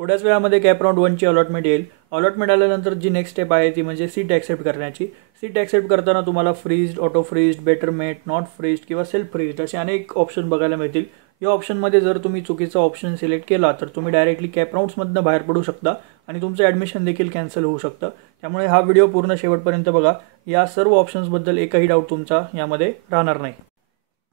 थोड्याच वेळामध्ये cap round 1ची allotment येईल। अलॉटमेंट आल्यानंतर जी नेक्स्ट स्टेप आहे ती म्हणजे सीट ॲक्सेप्ट करण्याची। सीट ॲक्सेप्ट करताना तुम्हाला freezed, auto freezed, betterment, not freezed किंवा सेल्फ फ्रीज्ड असे अनेक ऑप्शन बघायला मिळतील। या ऑप्शनमध्ये जर तुम्ही चुकीचा ऑप्शन सिलेक्ट केला तर तुम्ही डायरेक्टली कॅप राऊंड्समधनं बाहेर पडू शकता आणि तुमचं ॲडमिशन देखील कॅन्सल होऊ शकतं। त्यामुळे हा व्हिडिओ पूर्ण शेवटपर्यंत बघा। या सर्व ऑप्शन्सबद्दल एकही डाऊट तुमचा यामध्ये राहणार नाही।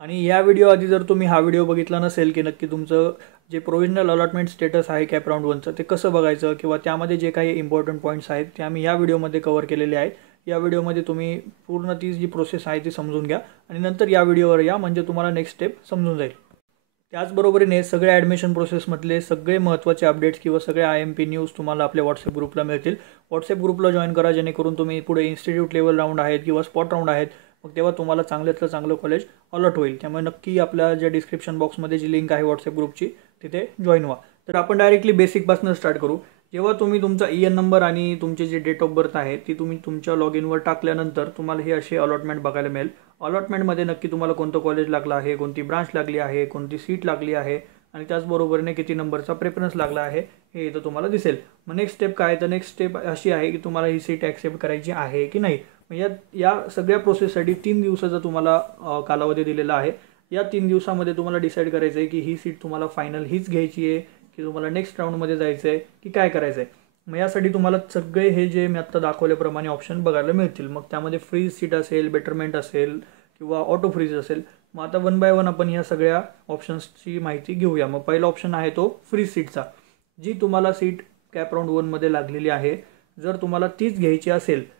आणि या व्हिडिओ आधी जर तुम्ही हा व्हिडिओ बघितला नसेल की नक्की तुमचं जे प्रोविजनल अलॉटमेंट स्टेटस आहे कॅप राऊंड 1चं ते कसं बघायचं किंवा त्यामध्ये जे काही इम्पॉर्टंट पॉईंट्स आहेत ते आम्ही या व्हिडिओमध्ये कव्हर केलेले आहेत। या व्हिडिओमध्ये तुम्ही पूर्ण ती जी प्रोसेस आहे ती समजून घ्या आणि नंतर या व्हिडिओवर या, म्हणजे तुम्हाला नेक्स्ट स्टेप समजून जाईल। त्याचबरोबरीने सगळे ॲडमिशन प्रोसेसमधले सगळे महत्त्वाचे अपडेट्स किंवा सगळे IMP न्यूज तुम्हाला आपल्या व्हॉट्सअप ग्रुपला मिळतील। व्हॉट्सअप ग्रुपला जॉईन करा, जेणेकरून तुम्ही पुढे इन्स्टिट्यूट लेवल राऊंड आहेत किंवा स्पॉट राऊंड आहेत मग तेव्हा तुम्हाला चांगल्यातलं चांगलं कॉलेज अलॉट होईल। त्यामुळे नक्की आपल्या ज्या डिस्क्रिप्शन बॉक्समध्ये जी लिंक आहे व्हॉट्सअप ग्रुपची तिथे जॉईन व्हा। तर आपण डायरेक्टली बेसिकपासून स्टार्ट करू। जेव्हा तुम्ही तुमचा EN नंबर आणि तुमचे जे डेट ऑफ बर्थ आहे ती तुम्ही तुमच्या लॉग इनवर टाकल्यानंतर तुम्हाला हे असे अलॉटमेंट बघायला मिळेल। अलॉटमेंटमध्ये नक्की तुम्हाला कोणतं कॉलेज लागलं आहे, कोणती ब्रांच लागली आहे, कोणती सीट लागली आहे आणि त्याचबरोबरीने किती नंबरचा प्रेफरन्स लागला आहे हे इथं तुम्हाला दिसेल। मग नेक्स्ट स्टेप काय, तर नेक्स्ट स्टेप अशी आहे की तुम्हाला ही सीट ॲक्सेप्ट करायची आहे की नाही। या सगळ्या प्रोसेससाठी 3 दिवसाचा तुम्हाला कालावधी दिलेला आहे। या 3 दिवसामध्ये तुम्हाला डिसाईड करायचं आहे की ही सीट तुम्हाला फायनल हीच घ्यायची आहे की तुम्हाला नेक्स्ट राऊंडमध्ये जायचं आहे की काय करायचं आहे। मग यासाठी तुम्हाला सगळे हे जे मी आत्ता दाखवल्याप्रमाणे ऑप्शन बघायला मिळतील। मग त्यामध्ये फ्रीज सीट असेल, बेटरमेंट असेल किंवा ऑटो फ्रीज असेल। मग आता 1 बाय 1 आपण या सगळ्या ऑप्शन्सची माहिती घेऊया। मग पहिला ऑप्शन आहे तो फ्रीज सीटचा, जी तुम्हाला सीट कॅप राऊंड 1मध्ये लागलेली आहे जर तुम्हाला तीच घ्यायची असेल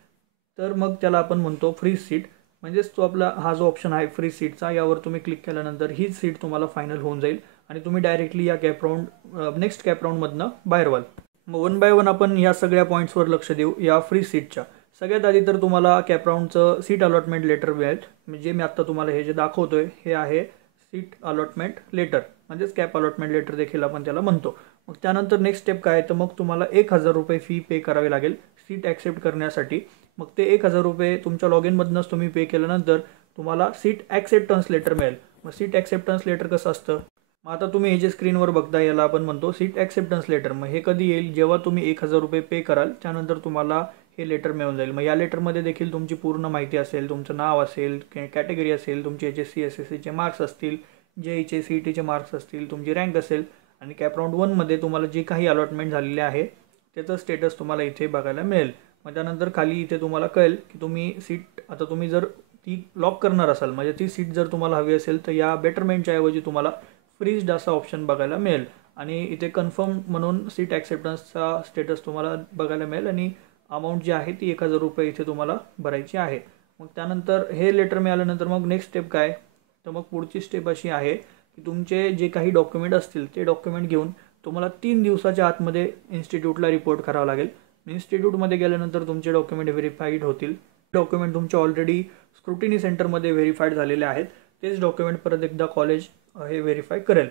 तर मग त्याला आपण म्हणतो फ्रीज सीट। म्हणजेच तो आपला हा जो ऑप्शन आहे फ्रीज सीटचा, यावर तुम्ही क्लिक केल्यानंतर हीच सीट तुम्हाला फायनल होऊन जाईल आणि तुम्ही डायरेक्टली या कॅप राऊंड नेक्स्ट कॅप राऊंडमधनं बाहेर व्हाल। मग 1 बाय 1 आपण या सगळ्या पॉईंट्सवर लक्ष देऊ। या फ्रीज सीटच्या सगळ्यात आधी तर तुम्हाला कॅप राऊंडचं सीट अलॉटमेंट लेटर मिळेल। म्हणजे मी आत्ता तुम्हाला हे जे दाखवतोय हे आहे सीट अलॉटमेंट लेटर, म्हणजेच कॅप अलॉटमेंट लेटर देखील आपण त्याला म्हणतो। मग त्यानंतर नेक्स्ट स्टेप काय, तर मग तुम्हाला 1000 रुपये फी पे करावी लागेल सीट ॲक्सेप्ट करण्यासाठी। मग ते 1000 रुपये तुमच्या लॉग इनमधनंच तुम्ही पे केल्यानंतर तुम्हाला सीट ॲक्सेप्टन्स लेटर मिळेल। मग सीट ॲक्सेप्टन्स लेटर कसं असतं, मग आता तुम्ही हे जे स्क्रीनवर बघता याला आपण म्हणतो सीट ॲक्सेप्टन्स लेटर। मग हे कधी येईल, जेव्हा तुम्ही 1000 रुपये पे कराल त्यानंतर तुम्हाला हे लेटर मिळून जाईल। मग या लेटरमध्ये देखील तुमची पूर्ण माहिती असेल, तुमचं नाव असेल, कॅटेगरी असेल, तुमचे HSC SSCचे मार्क्स असतील, JEEचे CETचे मार्क्स असतील, तुमची रँक असेल आणि कॅप राऊंड 1मध्ये तुम्हाला जे काही अलॉटमेंट झालेले आहे त्याचं स्टेटस तुम्हाला इथे बघायला मिळेल। मग त्यानंतर खाली इथे तुम्हाला कळेल की तुम्ही सीट आता तुम्ही जर ती लॉक करणार असाल, म्हणजे ती सीट जर तुम्हाला हवी असेल तर या बेटरमेंटच्या ऐवजी तुम्हाला फ्रीज्ड असा ऑप्शन बघायला मिळेल आणि इथे कन्फर्म म्हणून सीट ॲक्सेप्टन्सचा स्टेटस तुम्हाला बघायला मिळेल आणि अमाऊंट जी आहे ती 1000 रुपये इथे तुम्हाला भरायची आहे। मग त्यानंतर हे लेटर मिळाल्यानंतर मग नेक्स्ट स्टेप काय, तर मग पुढची स्टेप अशी आहे की तुमचे जे काही डॉक्युमेंट असतील ते डॉक्युमेंट घेऊन तुम्हाला 3 दिवसाच्या आतमध्ये इन्स्टिट्यूटला रिपोर्ट करावं लागेल। इन्स्टिट्यूटमध्ये गेल्यानंतर तुमचे डॉक्युमेंट व्हेरीफाईड होतील। डॉक्युमेंट तुमचे ऑलरेडी स्क्रुटिनी सेंटरमध्ये व्हेरीफाईड झालेले आहेत, तेच डॉक्युमेंट परत एकदा कॉलेज हे व्हेरीफाय करेल।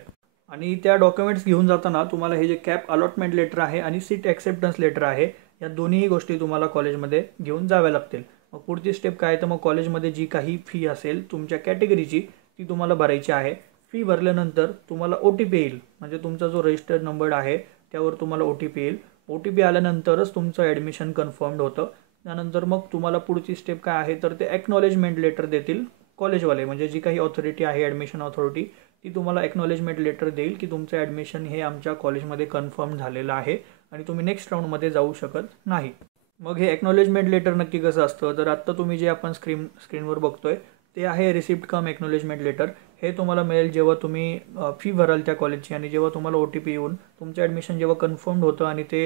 आणि त्या डॉक्युमेंट्स घेऊन जाताना तुम्हाला हे जे कॅप अलॉटमेंट लेटर आहे आणि सीट ॲक्सेप्टन्स लेटर आहे या दोन्ही गोष्टी तुम्हाला कॉलेजमध्ये घेऊन जाव्या लागतील। मग पुढची स्टेप काय, तर मग कॉलेजमध्ये जी काही फी असेल तुमच्या कॅटेगरीची ती तुम्हाला भरायची आहे। फी भरल्यानंतर तुम्हाला OTP येईल, म्हणजे तुमचा जो रजिस्टर्ड नंबर आहे त्यावर तुम्हाला OTP येईल। OTP आल्यानंतरच तुमचं ॲडमिशन कन्फर्म्ड होतं। त्यानंतर मग तुम्हाला पुढची स्टेप काय आहे, तर ते ॲक्नॉलेजमेंट लेटर देतील कॉलेजवाले, म्हणजे जी काही ऑथॉरिटी आहे ॲडमिशन ऑथॉरिटी ती तुम्हाला ॲक्नॉलेजमेंट लेटर देईल की तुमचं ॲडमिशन हे आमच्या कॉलेजमध्ये कन्फर्म झालेलं आहे आणि तुम्ही नेक्स्ट राऊंडमध्ये जाऊ शकत नाही। मग हे ॲक्नॉलेजमेंट लेटर नक्की कसं असतं, तर आत्ता तुम्ही जे आपण स्क्रीनवर बघतोय ते आहे रिसिप्ट कम ॲक्नॉलेजमेंट लेटर। हे तुम्हाला मिळेल जेव्हा तुम्ही फी भराल त्या कॉलेजची आणि जेव्हा तुम्हाला OTP येऊन तुमचं ॲडमिशन जेव्हा कन्फर्म्ड होतं आणि ते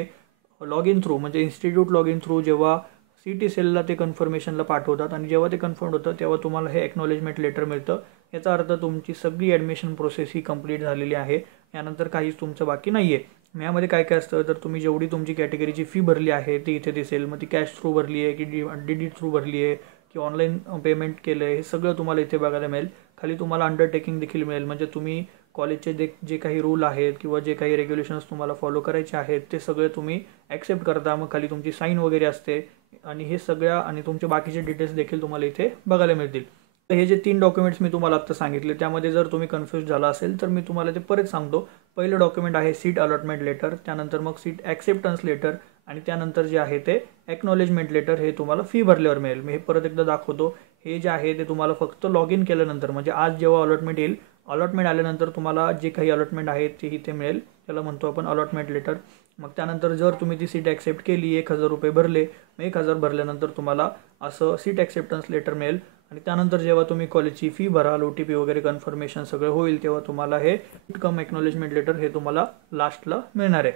लॉग इन थ्रू म्हणजे इन्स्टिट्यूट लॉग इन थ्रू जेव्हा CT सेलला ते कन्फर्मेशनला पाठवतात आणि जेव्हा ते कन्फर्म होतं तेव्हा तुम्हाला हे ॲक्नॉलेजमेंट लेटर मिळतं। याचा अर्थ तुमची सगळी ॲडमिशन प्रोसेस ही कंप्लीट झालेली आहे, यानंतर काहीच तुमचं बाकी नाही आहे। यामध्ये काय काय असतं, तर तुम्ही जेवढी तुमची कॅटेगरीची फी भरली आहे ती इथे दिसेल। मग ती कॅश थ्रू भरली आहे की DD थ्रू भरली आहे की ऑनलाईन पेमेंट केलं आहे, हे सगळं तुम्हाला इथे बघायला मिळेल। खाली तुम्हाला अंडरटेकिंग देखील मिळेल, म्हणजे तुम्ही कॉलेजचे जे काही रूल आहेत किंवा जे काही रेग्युलेशन्स तुम्हाला फॉलो करायचे आहेत ते सगळे तुम्ही ॲक्सेप्ट करता। मग खाली तुमची साईन वगैरे असते आणि हे सगळ्या आणि तुमचे बाकीचे डिटेल्स देखील तुम्हाला इथे बघायला मिळतील। हे जे 3 डॉक्युमेंट्स मी तुम्हाला आत्ता सांगितले त्यामध्ये जर तुम्ही कन्फ्यूज झाला असेल तर मी तुम्हाला ते परत सांगतो. पहिलं डॉक्युमेंट आहे सीट अलॉटमेंट लेटर, त्यानंतर मग सीट ॲक्सेप्टन्स लेटर आणि त्यानंतर जे आहे ते एक्नॉलेजमेंट लेटर. हे तुम्हाला फी भरल्यावर मिळेल. मी हे परत एकदा दाखवतो. हे जे आहे ते तुम्हाला फक्त लॉग इन केल्यानंतर म्हणजे आज जेव्हा अलॉटमेंट येईल, अलॉटमेंट आल्यानंतर तुम्हाला जे काही अलॉटमेंट आहे ते इथे मिळेल. त्याला म्हणतो आपण अलॉटमेंट लेटर. मग त्यानंतर जर तुम्ही ती सीट ॲक्सेप्ट केली, 1000 रुपये भरले, 1000 भरल्यानंतर तुम्हाला असं सीट ॲक्सेप्टन्स लेटर मिळेल. आणि त्यानंतर जेव्हा तुम्ही कॉलेजची फी भराल, OTP वगैरे कन्फर्मेशन सगळं होईल, तेव्हा तुम्हाला हे कम एक्नॉलेजमेंट लेटर हे तुम्हाला लास्टला मिळणार आहे.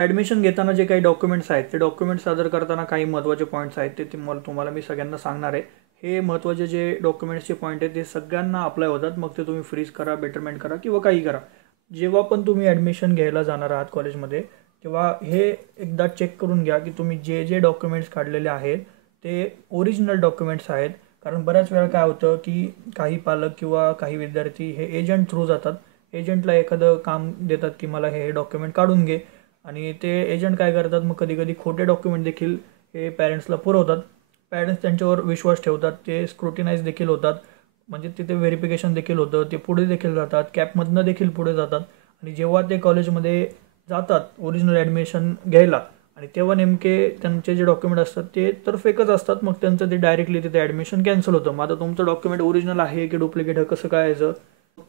ॲडमिशन घेताना जे काही डॉक्युमेंट्स आहेत ते डॉक्युमेंट्स सादर करताना काही महत्त्वाचे पॉईंट्स आहेत ते तुम्हाला मी सगळ्यांना सांगणार आहे. हे महत्त्वाचे जे डॉक्युमेंट्सचे पॉईंट आहेत ते सगळ्यांना अप्लाय होतात. मग ते तुम्ही फ्रीज करा, बेटरमेंट करा किंवा काही करा. जेव्हा पण तुम्ही ॲडमिशन घ्यायला जाणार आहात कॉलेजमध्ये, तेव्हा हे एकदा चेक करून घ्या की तुम्ही जे डॉक्युमेंट्स काढलेले आहेत ते ओरिजिनल डॉक्युमेंट्स आहेत. कारण बऱ्याच वेळा काय होतं की काही पालक किंवा काही विद्यार्थी हे एजंट थ्रू जातात. एजंटला एखादं काम देतात की मला हे डॉक्युमेंट काढून घे, आणि ते एजंट काय करतात, मग कधी कधी खोटे डॉक्युमेंट देखील हे पॅरेंट्सला पुरवतात. पॅरेंट्स त्यांच्यावर विश्वास ठेवतात, ते स्क्रुटिनाइज देखील होतात, म्हणजे तिथे व्हेरिफिकेशन देखील होतं, ते पुढे देखील जातात, कॅपमधनं देखील पुढे जातात. आणि जेव्हा ते कॉलेजमध्ये जातात ओरिजिनल ॲडमिशन घ्यायला, आणि तेव्हा नेमके त्यांचे जे डॉक्युमेंट असतात ते तर फेकच असतात. मग त्यांचं ते डायरेक्टली तिथे ॲडमिशन कॅन्सल होतं. मग आता तुमचं डॉक्युमेंट ओरिजिनल आहे की डुप्लिकेट आहे कसं काय यायचं?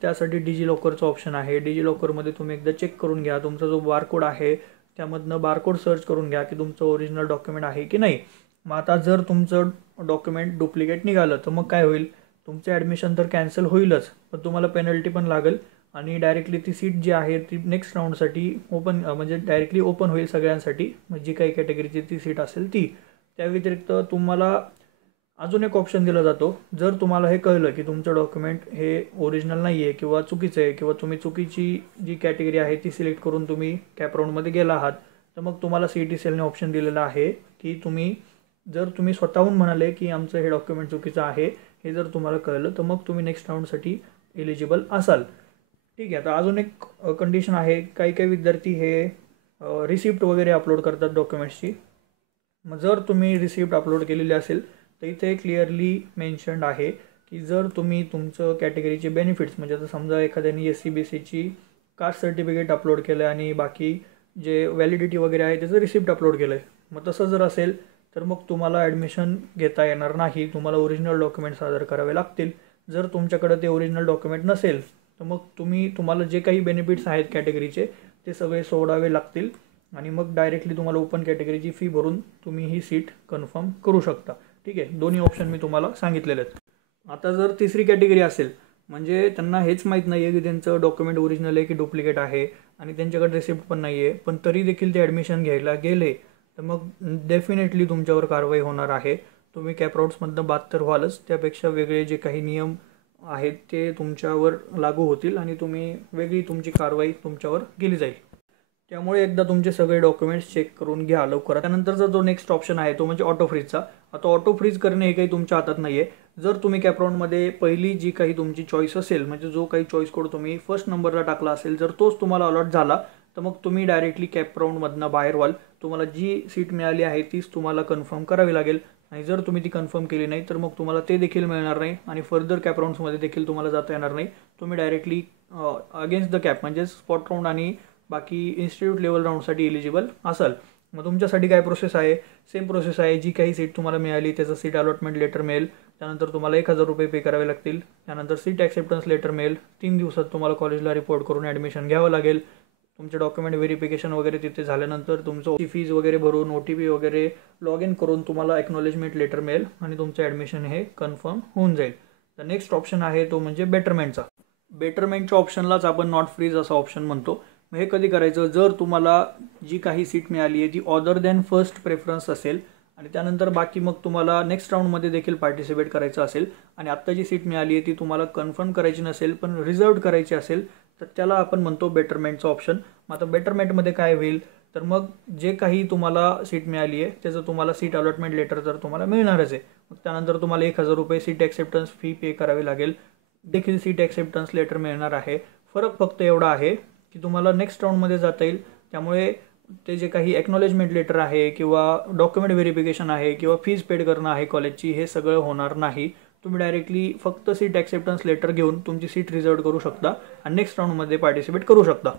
त्यासाठी डिजिलॉकरचं ऑप्शन आहे. डिजिलॉकरमध्ये तुम्ही एकदा चेक करून घ्या. तुमचा जो बारकोड आहे त्यामधनं बारकोड सर्च करून घ्या की तुमचं ओरिजिनल डॉक्युमेंट आहे की नाही. मग आता जर तुमचं डॉक्युमेंट डुप्लिकेट निघालं तर मग काय होईल? तुमचं ॲडमिशन तर कॅन्सल होईलच, पण तुम्हाला पेनल्टी पण लागेल आणि डायरेक्टली ती सीट जी आहे ती नेक्स्ट राऊंडसाठी ओपन म्हणजे डायरेक्टली ओपन होईल सगळ्यांसाठी. म्हणजे जी काही कॅटेगरीची ती सीट असेल ती. त्या व्यतिरिक्त तुम्हाला अजून एक ऑप्शन दिला जातो. जर तुम्हाला हे कळलं की तुमचं डॉक्युमेंट हे ओरिजिनल नाही आहे किंवा चुकीचं आहे किंवा तुम्ही चुकीची जी कॅटेगरी आहे ती सिलेक्ट करून तुम्ही कॅप राऊंडमध्ये गेला आहात, तर मग तुम्हाला CET सेलने ऑप्शन दिलेला आहे की जर तुम्ही स्वतःहून म्हणाले की आमचं हे डॉक्युमेंट चुकीचं आहे, हे जर तुम्हाला कळलं तर मग तुम्ही नेक्स्ट राऊंडसाठी एलिजिबल असाल. ठीक आहे. आता अजून एक कंडिशन आहे. काही काही विद्यार्थी हे रिसिप्ट वगैरे अपलोड करतात डॉक्युमेंट्सची. मग जर तुम्ही रिसिप्ट अपलोड केलेली असेल तर इथे क्लिअरली मेन्शन्ड आहे की जर तुम्ही तुमचं कॅटेगरीचे बेनिफिट्स म्हणजे आता समजा एखाद्याने SC-BCची कास्ट सर्टिफिकेट अपलोड केलं आहे आणि बाकी जे व्हॅलिडिटी वगैरे आहे त्याचं रिसिप्ट अपलोड केलं आहे, मग तसं जर असेल तर मग तुम्हाला ॲडमिशन घेता येणार नाही. तुम्हाला ओरिजिनल डॉक्युमेंट सादर करावे लागतील. जर तुमच्याकडे ते ओरिजिनल डॉक्युमेंट नसेल तर मग तुम्हाला जे काही बेनिफिट्स आहेत कॅटेगरीचे ते सगळे सोडावे लागतील आणि मग डायरेक्टली तुम्हाला ओपन कॅटेगरीची फी भरून तुम्ही ही सीट कन्फर्म करू शकता. ठीक आहे. दोन्ही ऑप्शन मी तुम्हाला सांगितलेले आहेत. आता जर तिसरी कॅटेगरी असेल म्हणजे त्यांना हेच माहीत नाही आहे की त्यांचं डॉक्युमेंट ओरिजिनल आहे की डुप्लिकेट आहे आणि त्यांच्याकडे रिसिप्ट पण नाही आहे, पण तरी देखील ते ॲडमिशन घ्यायला गेले तर मग डेफिनेटली तुमच्यावर कारवाई होणार आहे. तुम्ही कॅप राऊंड्समधनं बाद तर व्हालच, त्यापेक्षा वेगळे जे काही नियम आहेत ते तुमच्यावर लागू होतील आणि वेगळी तुमची कारवाई तुमच्यावर केली जाईल. त्यामुळे एकदा तुमचे सगळे डॉक्युमेंट्स चेक करून घ्या लवकर. त्यानंतरचा जो नेक्स्ट ऑप्शन आहे तो म्हणजे ऑटो फ्रीजचा. आता ऑटो फ्रीज करणे हे काही तुमच्या हातात नाही आहे. जर तुम्ही कॅप राऊंडमध्ये पहिली जी काही तुमची चॉईस असेल म्हणजे जो काही चॉईस कोड तुम्ही फर्स्ट नंबरला टाकला असेल, जर तोच तुम्हाला अलॉट झाला तर मग तुम्ही डायरेक्टली कॅप राऊंडमधनं बाहेर व्हाल. तुम्हाला जी सीट मिळाली आहे तीच तुम्हाला कन्फर्म करावी लागेल आणि जर तुम्ही ती कन्फर्म केली नाही तर मग तुम्हाला ते देखील मिळणार नाही आणि फर्दर कॅप राऊंड्समध्ये देखील तुम्हाला जाता येणार नाही. तुम्ही डायरेक्टली अगेन्स्ट द कॅप म्हणजे स्पॉट राऊंड आणि बाकी इन्स्टिट्यूट लेवल राऊंडसाठी एलिजिबल असाल. मग तुमच्यासाठी काय प्रोसेस आहे? सेम प्रोसेस आहे. जी काही सीट तुम्हाला मिळाली त्याचं सीट अलॉटमेंट लेटर मिळेल. त्यानंतर तुम्हाला 1000 रुपये पे करावे लागतील. त्यानंतर सीट ॲक्सेप्टन्स लेटर मिळेल. 3 दिवसात तुम्हाला कॉलेजला रिपोर्ट करून ॲडमिशन घ्यावं लागेल. तुमचे डॉक्युमेंट व्हेरिफिकेशन वगैरे तिथे झाल्यानंतर तुमचं फीज वगैरे भरून OTP वगैरे लॉग इन करून तुम्हाला एक्नॉलेजमेंट लेटर मिळेल आणि तुमचं ॲडमिशन हे कन्फर्म होऊन जाईल. तर नेक्स्ट ऑप्शन आहे तो म्हणजे बेटरमेंटचा. बेटरमेंटच्या ऑप्शनलाच आपण नॉट फ्रीज असा ऑप्शन म्हणतो. मग हे कधी करायचं? जर तुम्हाला जी काही सीट मिळाली आहे ती ऑदर दॅन फर्स्ट प्रेफरन्स असेल आणि त्यानंतर बाकी मग तुम्हाला नेक्स्ट राऊंडमध्ये देखील पार्टिसिपेट करायचं असेल आणि आत्ता जी सीट मिळाली आहे ती तुम्हाला कन्फर्म करायची नसेल पण रिझर्व्ड करायची असेल तर त्याला आपण म्हणतो बेटरमेंटचा ऑप्शन. मग आता बेटरमेंटमध्ये काय होईल तर मग जे काही तुम्हाला सीट मिळाली आहे त्याचं तुम्हाला सीट अलॉटमेंट लेटर तर तुम्हाला मिळणारच आहे. मग त्यानंतर तुम्हाला 1000 रुपये सीट ॲक्सेप्टन्स फी पे करावी लागेल. देखील सीट ॲक्सेप्टन्स लेटर मिळणार आहे. फरक फक्त एवढा आहे की तुम्हाला नेक्स्ट राऊंडमध्ये जाता येईल. त्यामुळे ते जे काही एक्नॉलेजमेंट लेटर आहे किंवा डॉक्युमेंट व्हेरिफिकेशन आहे किंवा फीज पेड करणं आहे कॉलेजची, हे सगळं होणार नाही. तुम्ही डायरेक्टली फक्त सीट ॲक्सेप्टन्स लेटर घेऊन तुमची सीट रिझर्व करू शकता आणि नेक्स्ट राऊंडमध्ये पार्टिसिपेट करू शकता.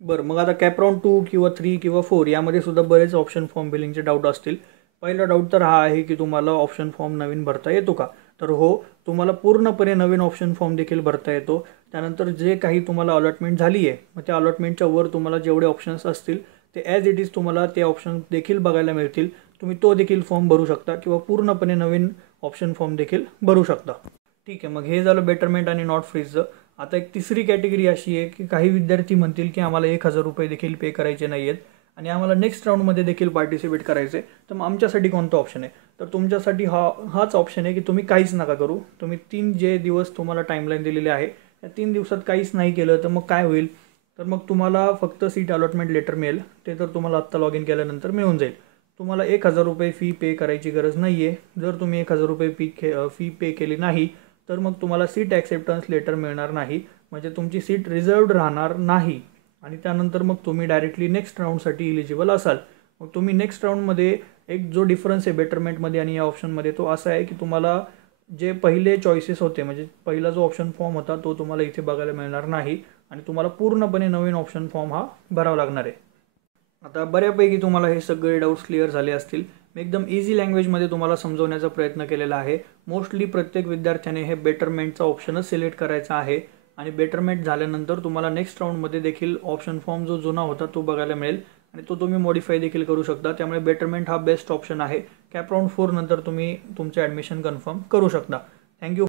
बरं, मग आता कॅप राऊंड 2 किंवा 3 किंवा 4 यामध्ये सुद्धा बरेच ऑप्शन फॉर्म फिलिंगचे डाऊट असतील. पहिला डाऊट तर हा आहे की तुम्हाला ऑप्शन फॉर्म नवीन भरता येतो का? तर हो, तुम्हाला पूर्णपणे नवीन ऑप्शन फॉर्म देखील भरता येतो. त्यानंतर जे काही तुम्हाला अलॉटमेंट झाली आहे, मग त्या अलॉटमेंटच्या वर तुम्हाला जेवढे ऑप्शन्स असतील ते ॲज इट इज तुम्हाला ते ऑप्शन देखील बघायला मिळतील. तुम्ही तो देखील फॉर्म भरू शकता किंवा पूर्णपणे नवीन ऑप्शन फॉर्म देखील भरू शकता. ठीक आहे, मग हे झालं बेटरमेंट आणि नॉट फ्रीजचं. आता एक तिसरी कॅटेगरी अशी आहे की काही विद्यार्थी म्हणतील की आम्हाला 1,000 रुपये देखील पे करायचे नाही आहेत आणि आम्हाला नेक्स्ट राऊंडमध्ये देखील पार्टिसिपेट करायचे. तर मग आमच्यासाठी कोणता ऑप्शन आहे? तर तुमच्यासाठी हाच ऑप्शन आहे की तुम्ही काहीच नका करू. तुम्ही 3 जे दिवस तुम्हाला टाईमलाईन दिलेली आहे त्या 3 दिवसात काहीच नाही केलं तर मग काय होईल? तर मग तुम्हाला फक्त सीट अलॉटमेंट लेटर मिळेल. ते तर तुम्हाला आत्ता लॉग इन केल्यानंतर मिळून जाईल. तुम्हाला 1,000 रुपये फी पे करायची गरज नाही आहे. जर तुम्ही 1,000 रुपये फी पे केली नाही तर मग तुम्हाला सीट ॲक्सेप्टन्स लेटर मिळणार नाही. म्हणजे तुमची सीट रिझर्वड राहणार नाही आणि त्यानंतर मग तुम्ही डायरेक्टली नेक्स्ट राऊंडसाठी इलिजिबल असाल. मग तुम्ही नेक्स्ट राऊंडमध्ये एक जो डिफरन्स आहे बेटरमेंटमध्ये आणि या ऑप्शनमध्ये तो असा आहे की तुम्हाला जे पहिले चॉईसेस होते म्हणजे पहिला जो ऑप्शन फॉर्म होता तो तुम्हाला इथे बघायला मिळणार नाही आणि तुम्हाला पूर्णपणे नवीन ऑप्शन फॉर्म हा भरावा लागणार आहे. आता बऱ्यापैकी तुम्हाला हे सगळे डाऊट्स क्लिअर झाले असतील. मी एकदम इझी लँग्वेजमध्ये तुम्हाला समजवण्याचा प्रयत्न केलेला आहे. मोस्टली प्रत्येक विद्यार्थ्याने हे बेटरमेंटचा ऑप्शनच सिलेक्ट करायचा आहे आणि बेटरमेंट झाल्यानंतर तुम्हाला नेक्स्ट राऊंडमध्ये देखील ऑप्शन फॉर्म जो जुना होता तो बघायला मिळेल आणि तो तुम्ही मॉडिफाय देखील करू शकता. त्यामुळे बेटरमेंट हा बेस्ट ऑप्शन आहे. कॅप राऊंड 4 नंतर तुम्ही तुमचे ॲडमिशन कन्फर्म करू शकता. थँक्यू.